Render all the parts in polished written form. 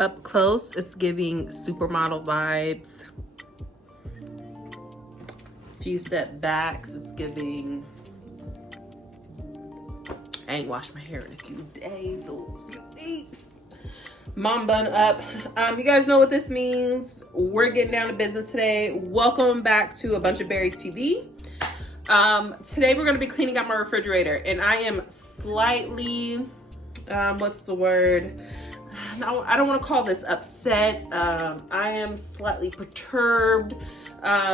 Up close, it's giving supermodel vibes. Few step backs, it's giving, I ain't washed my hair in a few days or a few weeks. Mom bun up. You guys know what this means. We're getting down to business today. Welcome back to A Bunch of Berries TV. Today we're going to be cleaning out my refrigerator, and I am slightly, what's the word? No, I don't want to call this upset. I am slightly perturbed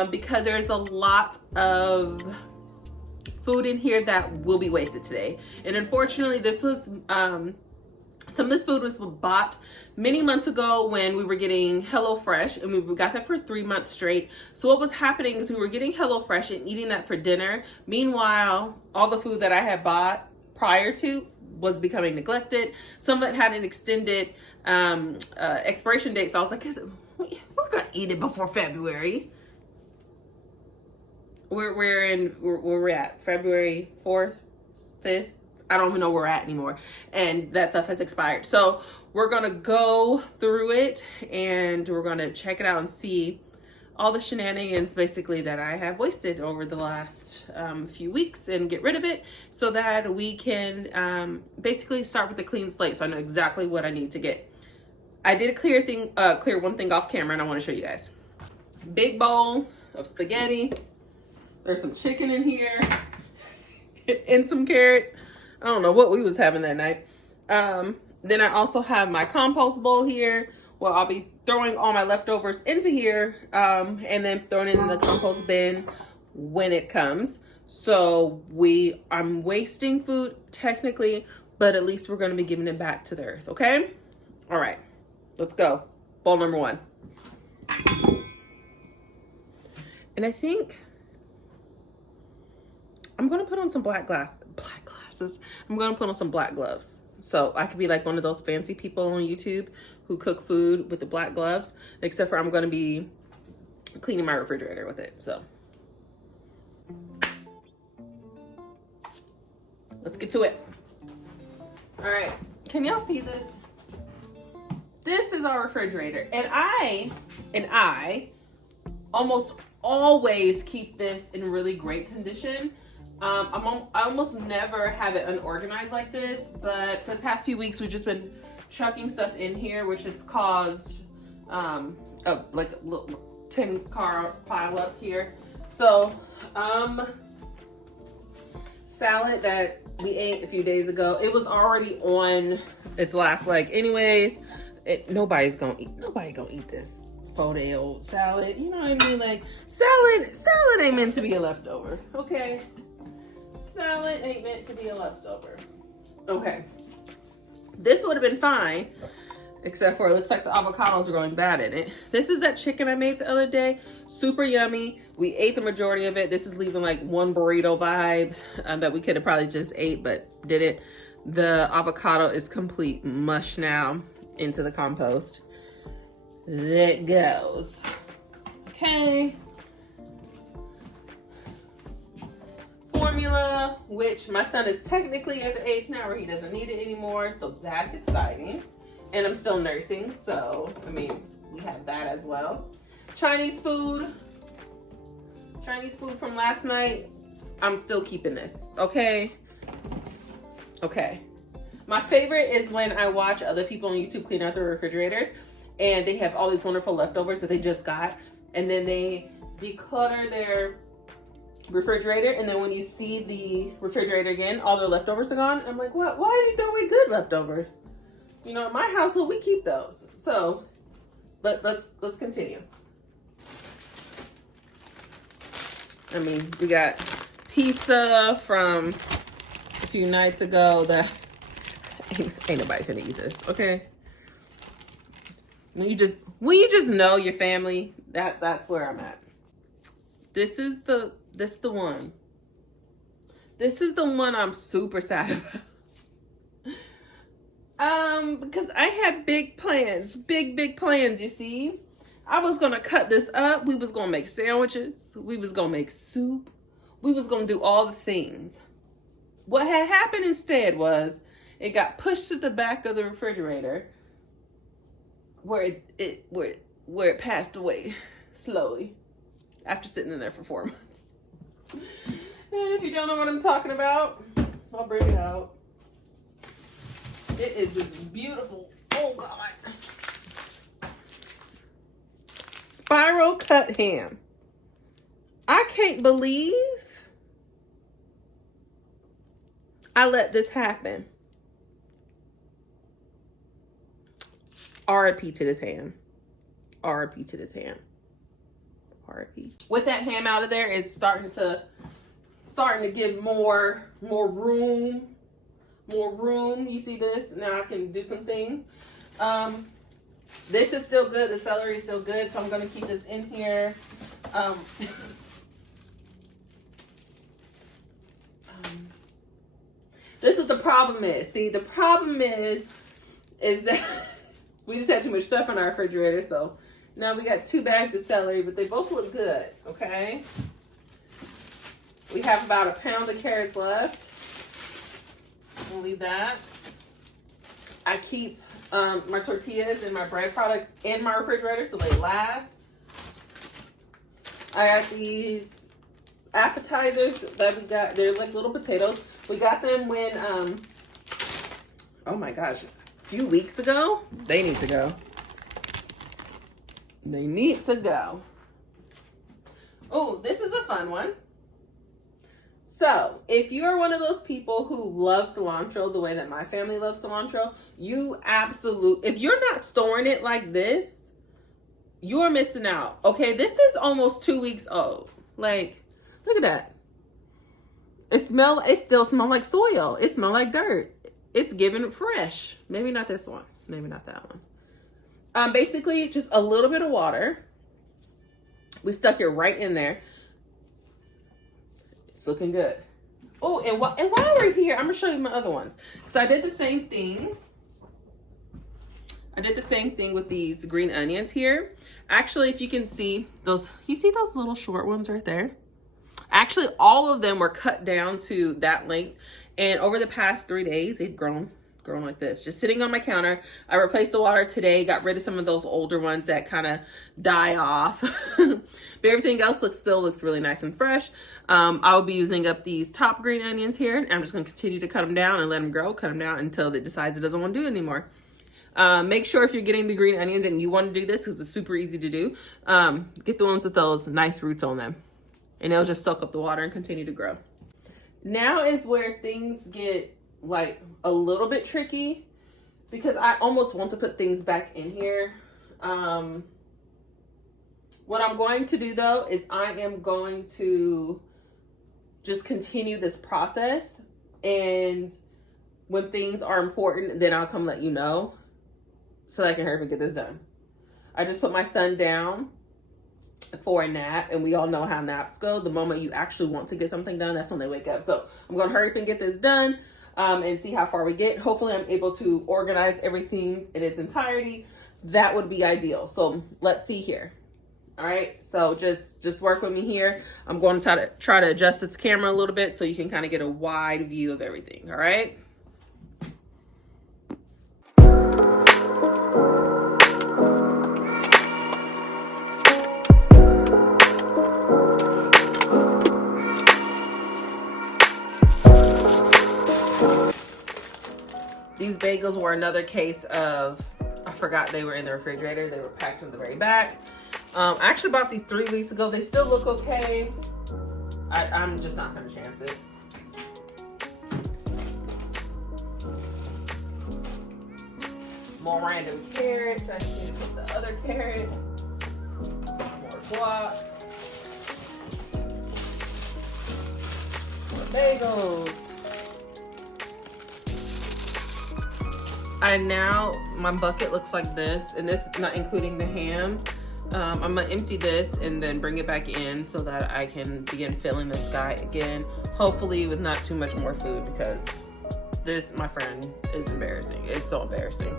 because there's a lot of food in here that will be wasted today. And unfortunately, this was some of this food was bought many months ago when we were getting HelloFresh, and we got that for 3 months straight. So what was happening is we were getting HelloFresh and eating that for dinner. Meanwhile, all the food that I had bought prior to was becoming neglected. Some of it had an extended expiration date. So I was like, we're gonna eat it before February. Where we're at February 4th, 5th. I don't even know where we're at anymore. And that stuff has expired. So we're gonna go through it and we're gonna check it out and see all the shenanigans basically that I have wasted over the last few weeks and get rid of it so that we can basically start with a clean slate. So I know exactly what I need to get. I did clear one thing off camera, and I want to show you guys. Big bowl of spaghetti. There's some chicken in here and some carrots. I don't know what we was having that night. Then I also have my compost bowl here where I'll be throwing all my leftovers into here and then throwing it in the compost bin when it comes. So I'm wasting food technically, but at least we're going to be giving it back to the earth, okay? All right, let's go. Bowl number 1. And I think I'm going to put on some black glasses. I'm going to put on some black gloves. So I could be like one of those fancy people on YouTube who cook food with the black gloves, except for I'm going to be cleaning my refrigerator with it. So let's get to it. All right. Can y'all see this? This is our refrigerator. And I almost always keep this in really great condition. I almost never have it unorganized like this, but for the past few weeks, we've just been chucking stuff in here, which has caused like a little 10-car pile up here. So, salad that we ate a few days ago, it was already on its last leg anyways. Nobody gonna eat this faux salad. You know what I mean? Like, salad ain't meant to be a leftover, okay? Salad ain't meant to be a leftover. Okay. This would have been fine, except for it looks like the avocados are going bad in it. This is that chicken I made the other day. Super yummy. We ate the majority of it. This is leaving like one burrito vibes that we could have probably just ate, but didn't. The avocado is complete mush now into the compost. There it goes. Okay. Formula, which my son is technically at the age now where he doesn't need it anymore, so that's exciting. And I'm still nursing, so I mean, we have that as well. Chinese food from last night. I'm still keeping this, okay? Okay. My favorite is when I watch other people on YouTube clean out their refrigerators and they have all these wonderful leftovers that they just got, and then they declutter their refrigerator, and then when you see the refrigerator again, all the leftovers are gone. I'm like, what? Why are you throwing good leftovers? You know, in my household, we keep those. So let's continue. I mean, we got pizza from a few nights ago that ain't nobody gonna eat this, okay? When you just know your family, that's where I'm at. This is the one. This is the one I'm super sad about. Because I had big plans, big plans, you see. I was gonna cut this up. We was gonna make sandwiches. We was gonna make soup. We was gonna do all the things. What had happened instead was it got pushed to the back of the refrigerator where it passed away slowly after sitting in there for 4 months. And if you don't know what I'm talking about, I'll bring it out. It is this beautiful, oh God, spiral cut ham. I can't believe I let this happen. RIP to this ham. RIP to this ham. RIP. With that ham out of there, it's starting to give more room. More room. You see this? Now I can do some things. This is still good. The celery is still good, so I'm going to keep this in here. This is what the problem is. See, the problem is that we just had too much stuff in our refrigerator, so now we got 2 bags of celery, but they both look good, okay? We have about 1 pound of carrots left. We'll leave that. I keep my tortillas and my bread products in my refrigerator so they last. I got these appetizers that we got. They're like little potatoes. We got them when, oh my gosh, a few weeks ago. They need to go. They need to go. Oh, this is a fun one. So, if you are one of those people who love cilantro the way that my family loves cilantro, if you're not storing it like this, you're missing out. Okay, this is almost 2 weeks old. Like, look at that. It still smells like soil. It smells like dirt. It's giving fresh. Maybe not this one. Maybe not that one. Basically, just a little bit of water. We stuck it right in there. It's looking good. Oh, and while we're here, I'm gonna show you my other ones. So I did the same thing. With these green onions here. Actually, if you can see those, you see those little short ones right there? Actually, all of them were cut down to that length. And over the past 3 days, they've grown like this, just sitting on my counter. I replaced the water today, got rid of some of those older ones that kind of die off. But everything else still looks really nice and fresh. I'll be using up these top green onions here. And I'm just gonna continue to cut them down and let them grow, cut them down until it decides it doesn't want to do it anymore. Make sure if you're getting the green onions and you want to do this, because it's super easy to do, get the ones with those nice roots on them. And they'll just soak up the water and continue to grow. Now is where things get like a little bit tricky, because I almost want to put things back in here. What I'm going to do though is I am going to just continue this process, and when things are important, then I'll come let you know so that I can hurry up and get this done. I just put my son down for a nap, and we all know how naps go. The moment you actually want to get something done, that's when they wake up. So I'm going to hurry up and get this done and see how far we get. Hopefully I'm able to organize everything in its entirety. That would be ideal. So let's see here. All right, so just work with me here. I'm going to try to adjust this camera a little bit so you can kind of get a wide view of everything. All right. These bagels were another case of, I forgot they were in the refrigerator. They were packed in the very back. I actually bought these 3 weeks ago. They still look okay. I'm just not gonna chance it. More random carrots. I just need to put the other carrots. More guac. More bagels. My bucket looks like this, and this is not including the ham. I'm gonna empty this and then bring it back in so that I can begin filling this guy again, hopefully with not too much more food, because this, my friend, is embarrassing. It's so embarrassing.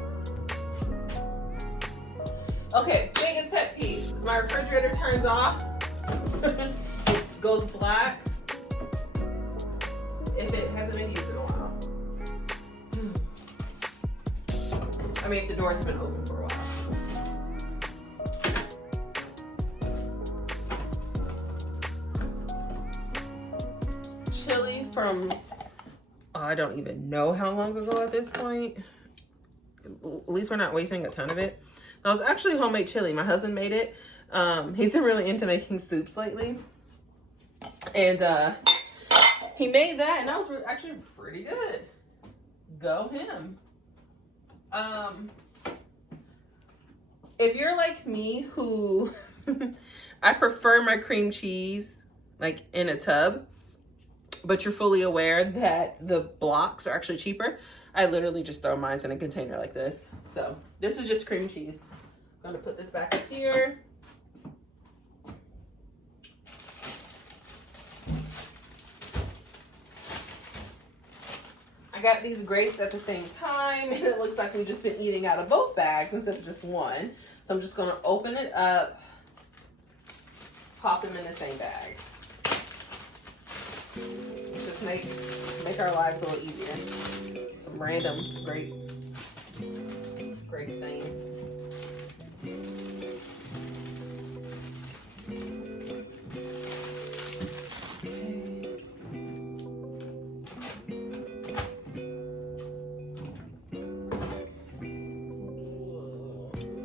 Okay, biggest pet peeve is my refrigerator turns off. It goes black if it hasn't been used in a while. I mean, if the door's been open for a while. from, oh, I don't even know how long ago at this point. At least we're not wasting a ton of it. That was actually homemade chili. My husband made it. He's been really into making soups lately. And he made that, and that was actually pretty good. Go him. If you're like me, who I prefer my cream cheese like in a tub, but you're fully aware that the blocks are actually cheaper, I literally just throw mine in a container like this. So this is just cream cheese. I'm gonna put this back up here. I got these grapes at the same time, and it looks like we've just been eating out of both bags instead of just one. So I'm just gonna open it up, pop them in the same bag. Just make our lives a little easier. Some random great things.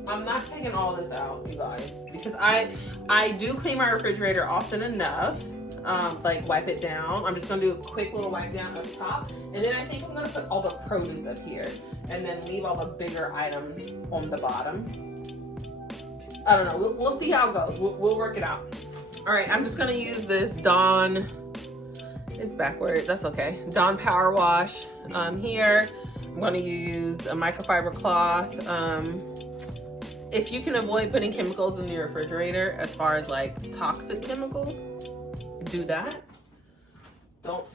I'm not taking all this out, you guys, because I do clean my refrigerator often enough. Like wipe it down. I'm just gonna do a quick little wipe down up top, and then I think I'm gonna put all the produce up here, and then leave all the bigger items on the bottom. I don't know. We'll see how it goes. We'll work it out. All right, I'm just gonna use this Dawn. It's backwards. That's okay. Dawn Power Wash. Here, I'm gonna use a microfiber cloth. If you can avoid putting chemicals in your refrigerator, as far as like toxic chemicals, do that. Don't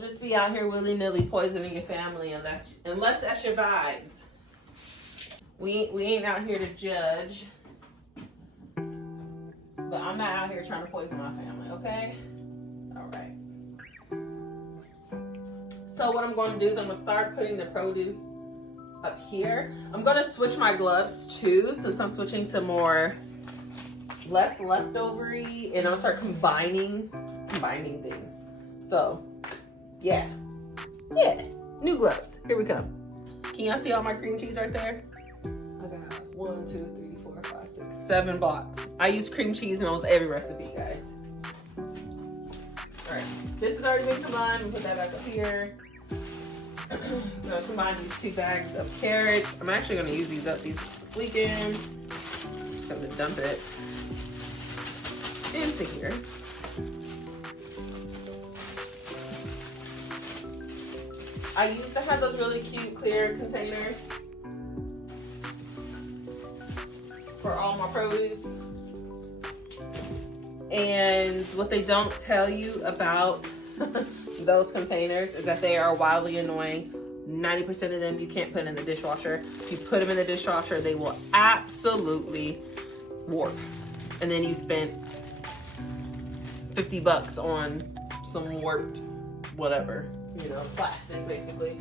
just be out here willy-nilly poisoning your family unless that's your vibes. We ain't out here to judge, but I'm not out here trying to poison my family, okay? All right. So what I'm going to do is I'm going to start putting the produce up here. I'm going to switch my gloves too, since I'm switching to less leftovery, and I'm going to start combining things. So yeah, new gloves. Here we come. Can y'all see all my cream cheese right there? I got 1, 2, 3, 4, 5, 6, 7 blocks. I use cream cheese in almost every recipe, guys. All right, this has already been combined. I'm gonna put that back up here. I'm gonna combine these 2 bags of carrots. I'm actually gonna use these up this weekend. I'm just gonna dump it into here. I used to have those really cute clear containers for all my produce. And what they don't tell you about those containers is that they are wildly annoying. 90% of them you can't put in the dishwasher. If you put them in the dishwasher, they will absolutely warp. And then you spent $50 on some warped whatever, you know, plastic basically.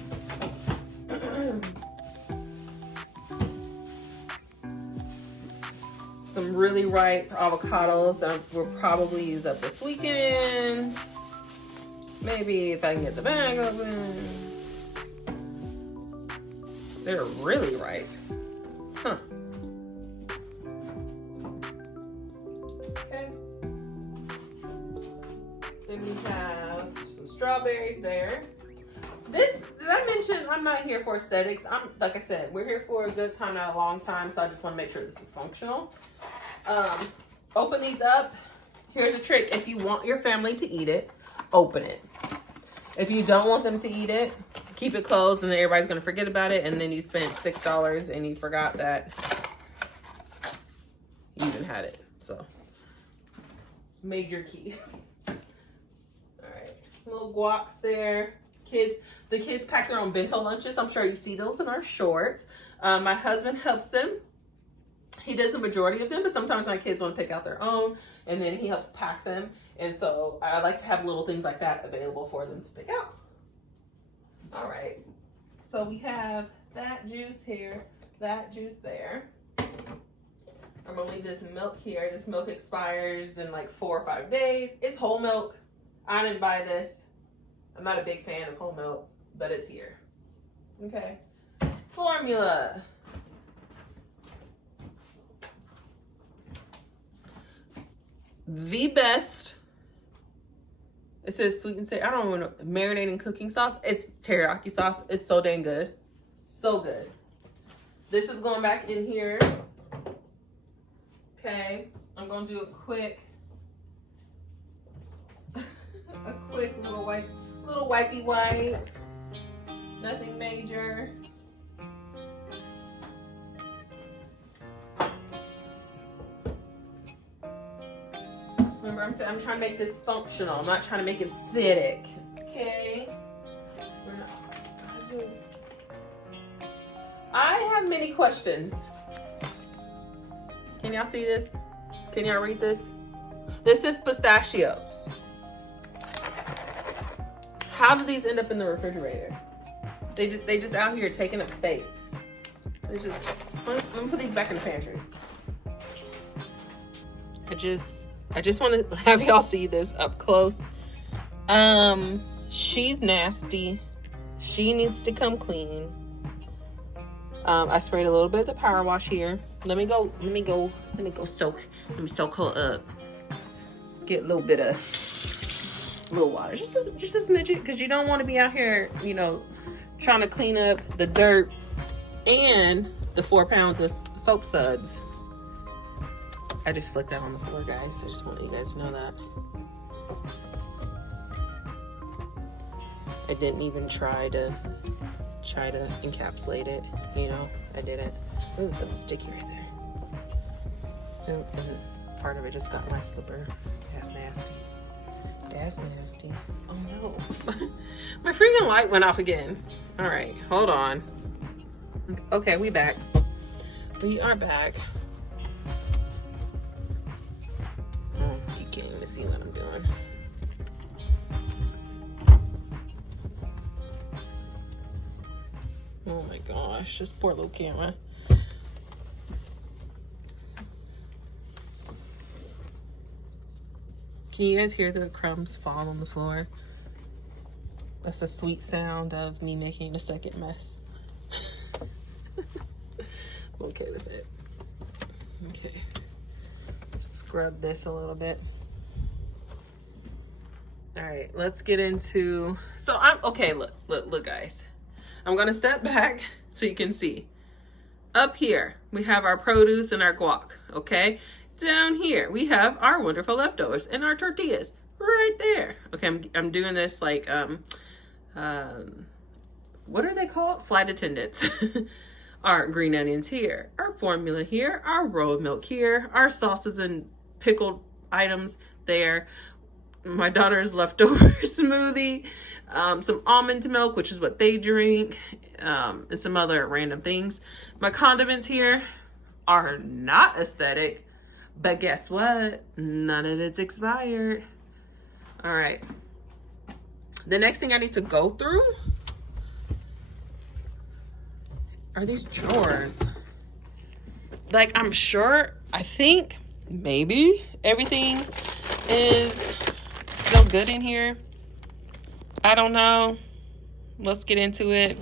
Some really ripe avocados that we'll probably use up this weekend. Maybe if I can get the bag open. They're really ripe. Huh. Okay. Then we have some strawberries there. This, did I mention I'm not here for aesthetics? Like I said, we're here for a good time, not a long time, so I just want to make sure this is functional. Open these up. Here's a trick. If you want your family to eat it, open it. If you don't want them to eat it, keep it closed, and then everybody's going to forget about it, and then you spent $6 and you forgot that you even had it. So, major key. All right, little guacs there. The kids pack their own bento lunches. I'm sure you see those in our shorts. My husband helps them. He does the majority of them, but sometimes my kids want to pick out their own, and then he helps pack them. And so I like to have little things like that available for them to pick out. All right, so we have that juice here, that juice there. I'm gonna leave this milk here. This milk expires in like 4 or 5 days. It's whole milk. I didn't buy this. I'm not a big fan of whole milk, but it's here. Okay. Formula. The best. It says sweet and savory. I don't know, marinating cooking sauce. It's teriyaki sauce. It's so dang good. So good. This is going back in here. Okay. I'm going to do a quick little wipey wipe. Nothing major. Remember, I'm trying to make this functional. I'm not trying to make it aesthetic. Okay. I have many questions. Can y'all see this? Can y'all read this? This is pistachios. How do these end up in the refrigerator? They just out here taking up space. Let me put these back in the pantry. I just want to have y'all see this up close. She's nasty. She needs to come clean. I sprayed a little bit of the power wash here. Let me soak her up. Get a little bit of water. Just a smidget, because you don't want to be out here, you know, trying to clean up the dirt and the 4 pounds of soap suds. I just flicked that on the floor, guys. I just want you guys to know that. I didn't even try to encapsulate it, you know. I didn't. Ooh, something sticky right there. Ooh, and part of it just got in my slipper. That's nasty. That's nasty. Oh no. My freaking light went off again. All right, hold on. Okay, we back. We are back. You can't even see what I'm doing. Oh my gosh, this poor little camera. Can you guys hear the crumbs fall on the floor? That's the sweet sound of me making a second mess. I'm okay with it. Okay. Scrub this a little bit. All right, let's get into, look guys. I'm gonna step back so you can see. Up here, we have our produce and our guac, okay? Down here, we have our wonderful leftovers and our tortillas right there. Okay, I'm doing this like, what are they called? Flight attendants. Our green onions here, our formula here, our rolled milk here, our sauces and pickled items there. My daughter's leftover smoothie, some almond milk, which is what they drink, and some other random things. My condiments here are not aesthetic, but guess what? None of it's expired. All right. The next thing I need to go through are these drawers. Like, I think maybe everything is still good in here. I don't know. Let's get into it.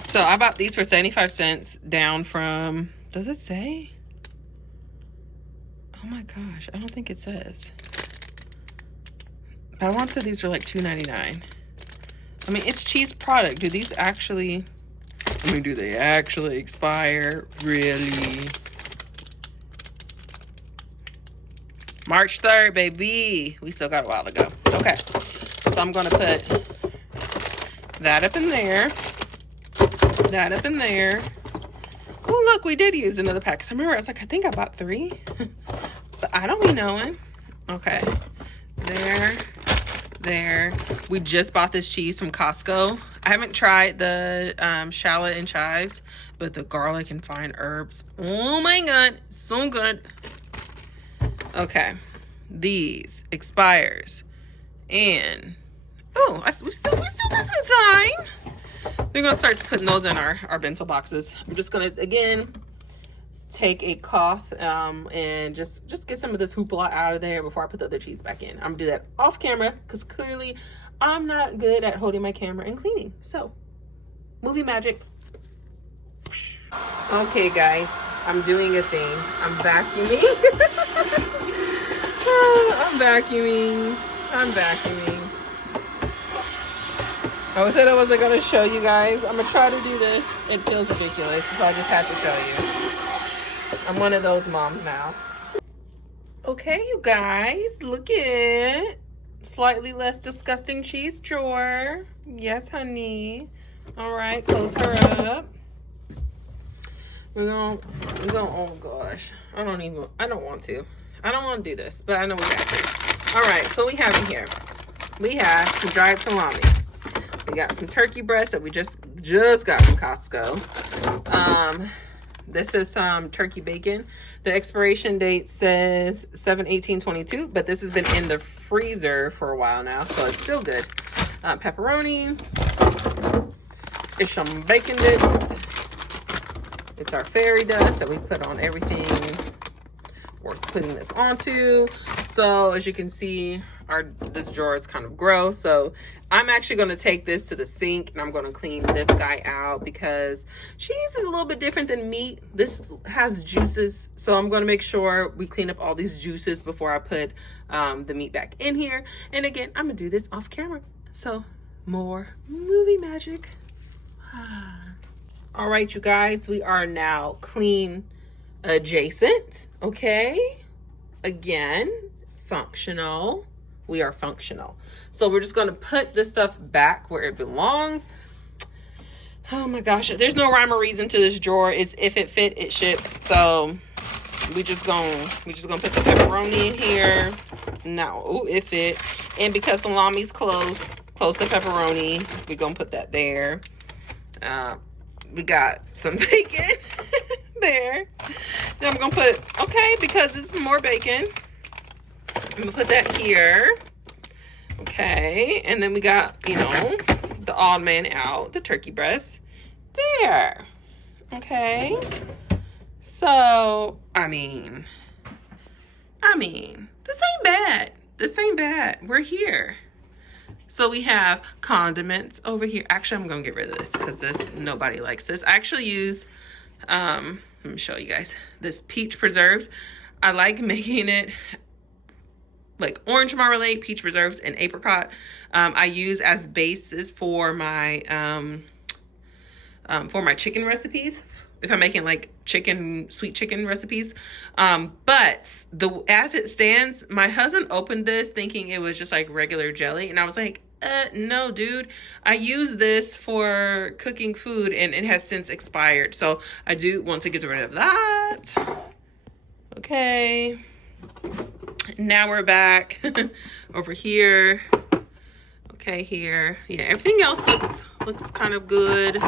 So I bought these for 75 cents down from, does it say? Oh my gosh, I don't think it says. But I want to say these are like $2.99. I mean, it's cheese product. Do they actually expire? Really? March 3rd, baby. We still got a while to go. Okay. So I'm going to put that up in there. That up in there. Oh, look, we did use another pack. 'Cause I remember I was like, I think I bought 3. But I don't be knowing. Okay. There. We just bought this cheese from Costco. I haven't tried the shallot and chives, but the garlic and fine herbs. Oh my God, so good. Okay, these expires, and we still got some time. We're gonna start putting those in our bento boxes. I'm just gonna again take a cloth and just get some of this hoopla out of there before I put the other cheese back in. I'm gonna do that off camera because clearly I'm not good at holding my camera and cleaning. So, movie magic. Okay, guys, I'm doing a thing. I'm vacuuming. I'm vacuuming. I said I wasn't going to show you guys. I'm going to try to do this. It feels ridiculous, so I just have to show you. I'm one of those moms now. Okay, you guys, look at slightly less disgusting cheese drawer. Yes, honey. All right, close her up. We're gonna, oh gosh. I don't want to do this, but I know we have to. All right, so we have in here. We have some dried salami. We got some turkey breast that we just got from Costco. This is some turkey bacon. The expiration date says 7/18/22, but this has been in the freezer for a while now, so it's still good. Pepperoni. It's some bacon bits. It's our fairy dust that we put on everything worth putting this onto. So as you can see, this drawer is kind of gross. So I'm actually going to take this to the sink and I'm going to clean this guy out because cheese is a little bit different than meat. This has juices. So I'm going to make sure we clean up all these juices before I put the meat back in here. And again, I'm going to do this off camera. So more movie magic. All right, you guys, we are now clean adjacent, okay? Again, functional. We are functional. So we're just gonna put this stuff back where it belongs. Oh my gosh, there's no rhyme or reason to this drawer. It's if it fit, it ships. So we just gonna put the pepperoni in here. Now, oh, it fit. And because salami's close the pepperoni, we're gonna put that there. We got some bacon there. Then I'm gonna put, okay, because it's some more bacon, I'm gonna put that here. Okay, and then we got, you know, the odd man out, the turkey breast there. Okay, so I mean, this ain't bad. We're here. So we have condiments over here. Actually, I'm gonna get rid of this because nobody likes this. I actually use, let me show you guys, this peach preserves. I like making it like orange marmalade, peach preserves, and apricot. I use as bases for my chicken recipes. If I'm making like sweet chicken recipes. But as it stands, my husband opened this thinking it was just like regular jelly. And I was like, no, dude, I use this for cooking food and it has since expired. So I do want to get rid of that. Okay. Now we're back over here. Okay, here. Yeah, everything else looks kind of good.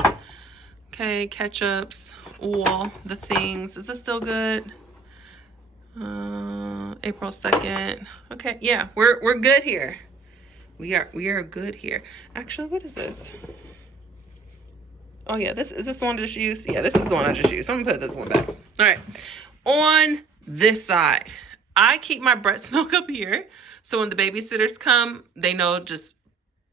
Okay, ketchups, all the things. Is this still good? April 2nd. Okay, yeah, we're good here. We are good here. Actually, what is this? Oh yeah, is this the one I just used? Yeah, this is the one I just used. I'm gonna put this one back. All right, on this side, I keep my breast milk up here. So when the babysitters come, they know just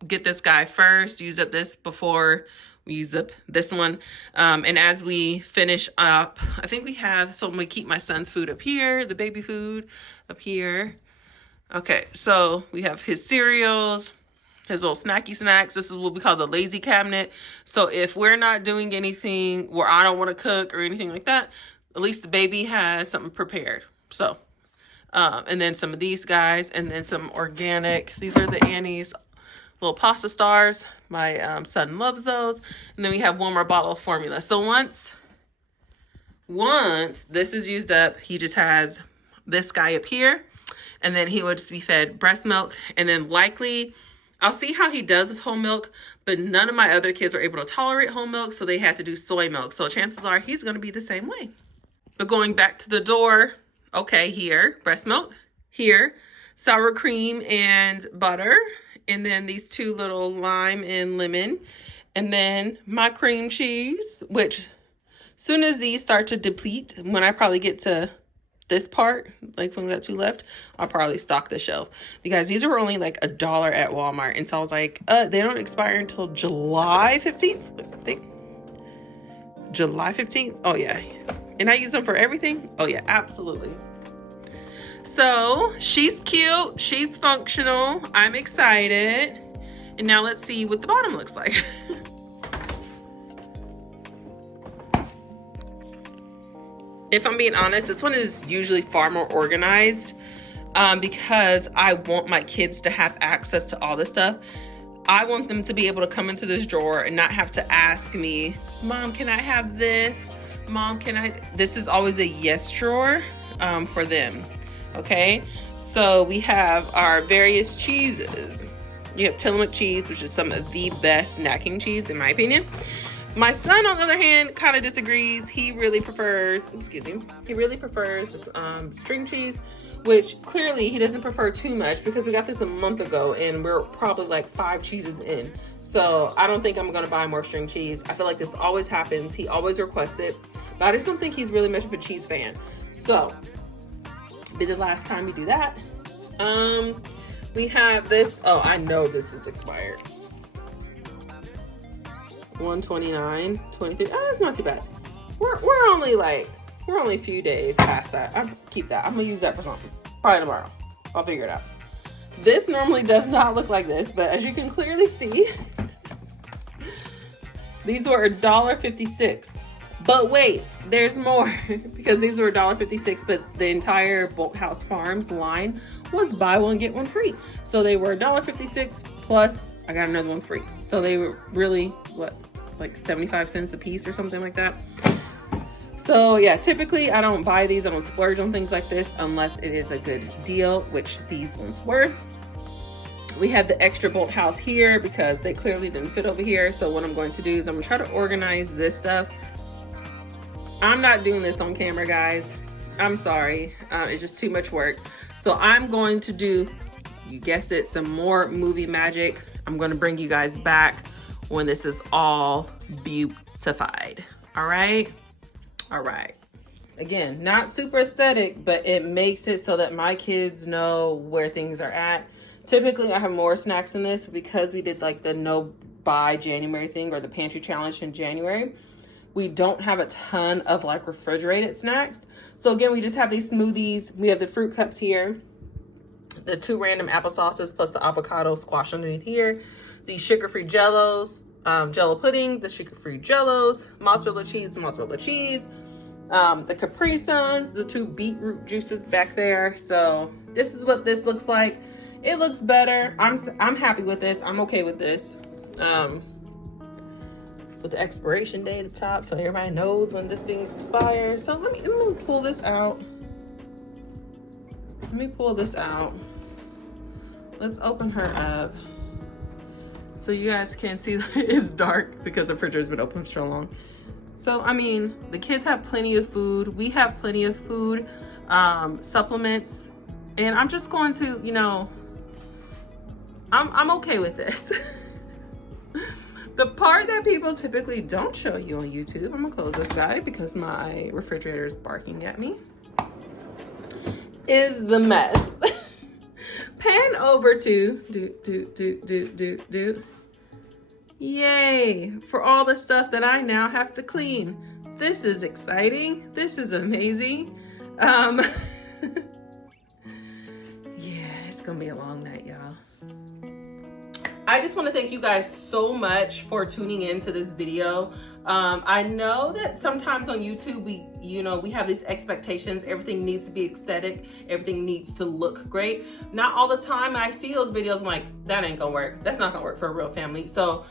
get this guy first, use up this before we use up this one. And as we finish up, I think we have, so I'm gonna keep my son's food up here, the baby food up here. Okay, so we have his cereals, his little snacky snacks. This is what we call the lazy cabinet. So if we're not doing anything where I don't want to cook or anything like that, at least the baby has something prepared. So, and then some of these guys, and then some organic. These are the Annie's little pasta stars. My son loves those. And then we have one more bottle of formula. So once this is used up, he just has this guy up here. And then he would just be fed breast milk. And then likely, I'll see how he does with whole milk. But none of my other kids are able to tolerate whole milk. So they had to do soy milk. So chances are he's going to be the same way. But going back to the door, okay, here, breast milk. Here, sour cream and butter. And then these two little lime and lemon. And then my cream cheese, which soon as these start to deplete, when I probably get to this part, like when we got two left, I'll probably stock the shelf. You guys, these are only like $1 at Walmart. And so I was like, they don't expire until July 15th, I think. July 15th. Oh yeah. And I use them for everything. Oh yeah, absolutely. So she's cute, she's functional, I'm excited. And now let's see what the bottom looks like. If I'm being honest, this one is usually far more organized because I want my kids to have access to all this stuff. I want them to be able to come into this drawer and not have to ask me, Mom, can I have this? Mom, can I? This is always a yes drawer for them. Okay, so we have our various cheeses. You have Tillamook cheese, which is some of the best snacking cheese in my opinion. My son, on the other hand, kind of disagrees. He really prefers, he really prefers this string cheese, which clearly he doesn't prefer too much because we got this a month ago and we're probably like 5 cheeses in. So I don't think I'm gonna buy more string cheese. I feel like this always happens. He always requests it, but I just don't think he's really much of a cheese fan. So be the last time we do that. We have this, oh, I know this is expired. 129, 23. Oh, that's not too bad. We're only a few days past that. I'll keep that. I'm gonna use that for something. Probably tomorrow. I'll figure it out. This normally does not look like this, but as you can clearly see, these were $1.56. But wait, there's more because these were $1.56, but the entire Bolthouse Farms line was buy one, get one free. So they were $1.56 plus I got another one free. So they were really, what, like 75 cents a piece or something like that. So yeah, typically I don't buy these. I don't splurge on things like this unless it is a good deal, which these ones were. We have the extra Bolthouse here because they clearly didn't fit over here. So what I'm going to do is I'm gonna try to organize this stuff. I'm not doing this on camera, guys. I'm sorry. It's just too much work. So I'm going to do, you guessed it, some more movie magic. I'm going to bring you guys back when this is all beautified. All right? All right. Again, not super aesthetic, but it makes it so that my kids know where things are at. Typically, I have more snacks in this because we did like the no buy January thing or the pantry challenge in January. We don't have a ton of like refrigerated snacks. So again, we just have these smoothies. We have the fruit cups here, the 2 random apple sauces plus the avocado squash underneath here, the sugar-free jellos, jello pudding, the sugar-free jellos, mozzarella cheese, the Capri Suns, the 2 beetroot juices back there. So this is what this looks like. It looks better. I'm happy with this. I'm okay with this. With the expiration date up top so everybody knows when this thing expires. So let me pull this out. Let me pull this out. Let's open her up so you guys can see. It's dark because the refrigerator's been open for so long. So I mean, the kids have plenty of food. We have plenty of food, supplements, and I'm just going to, you know, I'm okay with this. The part that people typically don't show you on YouTube, I'm gonna close this guy because my refrigerator is barking at me, is the mess. Pan over to, Yay, for all the stuff that I now have to clean. This is exciting. This is amazing. Yeah, it's gonna be a long night, y'all. I just want to thank you guys so much for tuning into this video. I know that sometimes on YouTube, we have these expectations. Everything needs to be aesthetic. Everything needs to look great. Not all the time. I see those videos, I'm like, that ain't gonna work. That's not gonna work for a real family. So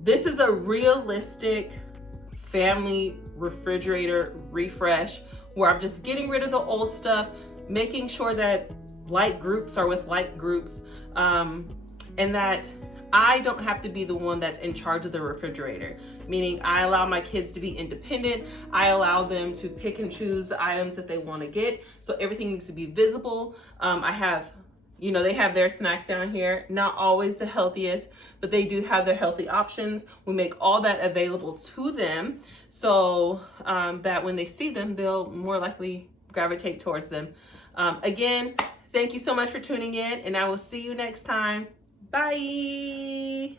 this is a realistic family refrigerator refresh where I'm just getting rid of the old stuff, making sure that like groups are with like groups, and that I don't have to be the one that's in charge of the refrigerator, meaning I allow my kids to be independent. I allow them to pick and choose the items that they want to get. So everything needs to be visible. I have, they have their snacks down here, not always the healthiest, but they do have their healthy options. We make all that available to them so that when they see them, they'll more likely gravitate towards them. Again, thank you so much for tuning in, and I will see you next time. Bye.